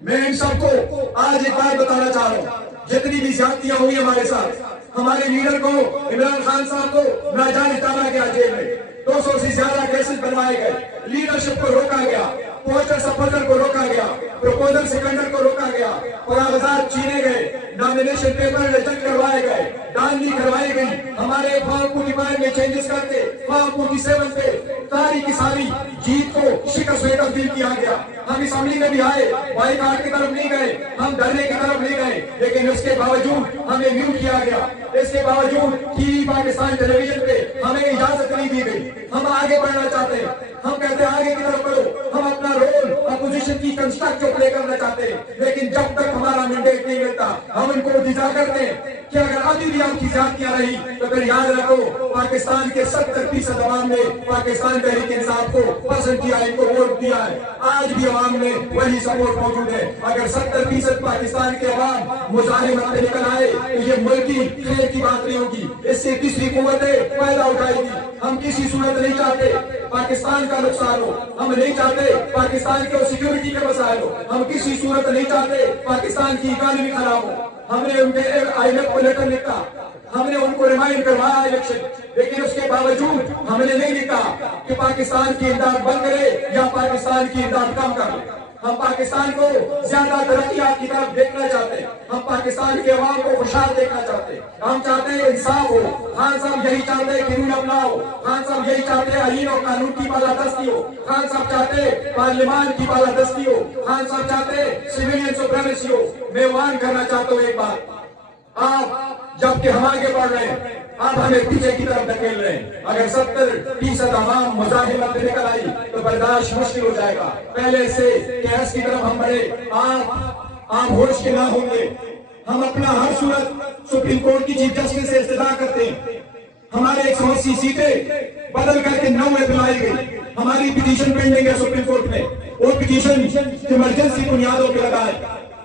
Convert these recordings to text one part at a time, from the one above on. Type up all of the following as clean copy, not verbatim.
मैं इन सबको आज एक बात बताना चाह रहा हूँ, जितनी भी ज्यादतियां हुई हमारे साथ, हमारे लीडर को, इमरान खान साहब को नाजायज डाला गया जेल में, 200 से ज्यादा केसेस बनवाए गए, लीडरशिप को रोका गया, पोस्टर सपोर्टर को रोका गया, प्रपोजल सेकेंडर को रोका गया, कागजात छीने गए, नॉमिनेशन पेपर रिजेक्ट करवाए गए, दांधी करवाई गई, हमारे फॉर्म 45 में चेंजेस करके फॉर्म 47 पे सारी की सारी जीत को शिकस्त में तब्दील किया गया। हम असेंबली में भी आए, बाईकाट की तरफ नहीं गए, हम धरने की तरफ नहीं गए, लेकिन उसके बावजूद हमें म्यूट किया गया। इसके बावजूद टीवी पाकिस्तान टेलीविजन पे हमें इजाजत नहीं दी गई। हम आगे बढ़ना चाहते हैं, हम कहते हैं आगे की तरफ बढ़ो, हम अपना रोल अपोजिशन की कंस्ट्रक्टिव प्ले करना चाहते हैं, लेकिन जब तक हमारा मैंडेट नहीं मिलता हम उनको इंतजार करते हैं कि अगर अभी भी आपकी ज्यादतियां रही तो फिर याद रखो, पाकिस्तान के 70% अवाम ने पाकिस्तान तहरीक इंसाफ को पसंद किया, इनको वोट दिया है। आज भी अवाम में वही सपोर्ट मौजूद है। अगर 70% पाकिस्तान के अवाम मुजाहिमत में निकल आए तो ये मुल्की खेल की बात नहीं होगी, इससे तीसरी कुव्वतें पैदा उठाएगी। हम किसी सूरत नहीं चाहते पाकिस्तान का नुकसान हो, हम नहीं चाहते पाकिस्तान के सिक्योरिटी के मसाइल हो, हम किसी सूरत नहीं चाहते पाकिस्तान की इकॉनमी खराब हो। हमने उनके IMF को लेकर लिखा, हमने उनको रिमाइंड करवाया इलेक्शन, लेकिन उसके बावजूद हमने नहीं लिखा कि पाकिस्तान की इमदाद बंद करे या पाकिस्तान की इमदाद कम करे। हम पाकिस्तान को ज्यादा तरक्कियात की तरफ देखना चाहते हैं, हम पाकिस्तान के अवाम को खुशहाल देखना चाहते हैं, हम चाहते हैं इंसाफ हो। खान साहब यही चाहते हैं कानून अपनाओ, खान साहब यही चाहते हैं आईन और कानून की बालादस्ती हो, खान साहब चाहते हैं पार्लियामान की बालादस्ती हो, खान साहब चाहते हैं सिविलियन सुप्रीमेसी हो। मैं वार्न करना चाहता हूँ एक बात, आप जबकि हम आगे बढ़ रहे हैं, आप हमें पीछे की तरफ धकेल रहे हैं। अगर 70% अवाम मुजाहिमत में निकल आई तो बर्दाश्त मुश्किल हो जाएगा। पहले से कैस की तरफ हम बढ़े, आप होश के ना होंगे। हम अपना हर सूरत सुप्रीम कोर्ट की चीफ जस्टिस से इस्तेदा करते हैं। हमारे 180 सीटें बदल करके 9 में बुलाई गई। हमारी पिटीशन पेंडिंग है सुप्रीम कोर्ट में, वो पिटीशन इमरजेंसी बुनियादों पर लगाए,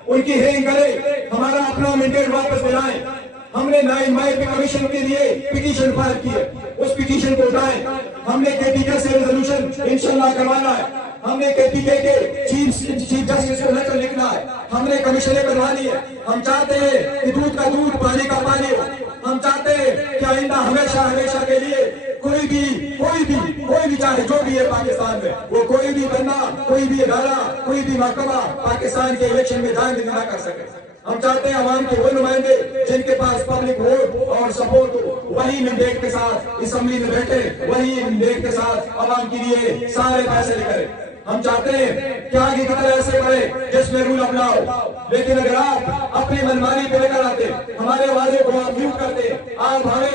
उनकी हेयरिंग करे, हमारा अपना मैंडेट वापस दिलाएं। हमने 9 मई पे कमीशन के लिए पिटीशन फाइल की है, उस पिटीशन को उठाएं। हमने KPK से रेजोल्यूशन इंशाल्लाह करवाना है, हमने KPK के चीफ जस्टिस को लेकर लिखना है, हमने कमीशनें बनवानी है। हम चाहते हैं कि दूध का दूध पानी का पानी हो। हम चाहते हैं कि आइंदा हमेशा हमेशा के लिए कोई भी चाहे जो भी है पाकिस्तान में, वो कोई भी बंदा, कोई भी इदारा, कोई भी महकमा पाकिस्तान के इलेक्शन में दाखिल ना कर सके। हम चाहते हैं आवाम के वो नुमाइंदे जिनके पास पब्लिक वोट और सपोर्ट हो, वही मैंडेट के साथ असेंबली में बैठे, वही मैंडेट के साथ आवाम के लिए सारे फैसले करें। हम चाहते हैं कि आगे की तरह ऐसे बढ़े जिसमें रूल अपनाओ, लेकिन अगर आप अपनी मनमानी पे लेकर आते, हमारे वादे को आप म्यूट करते, आप हमें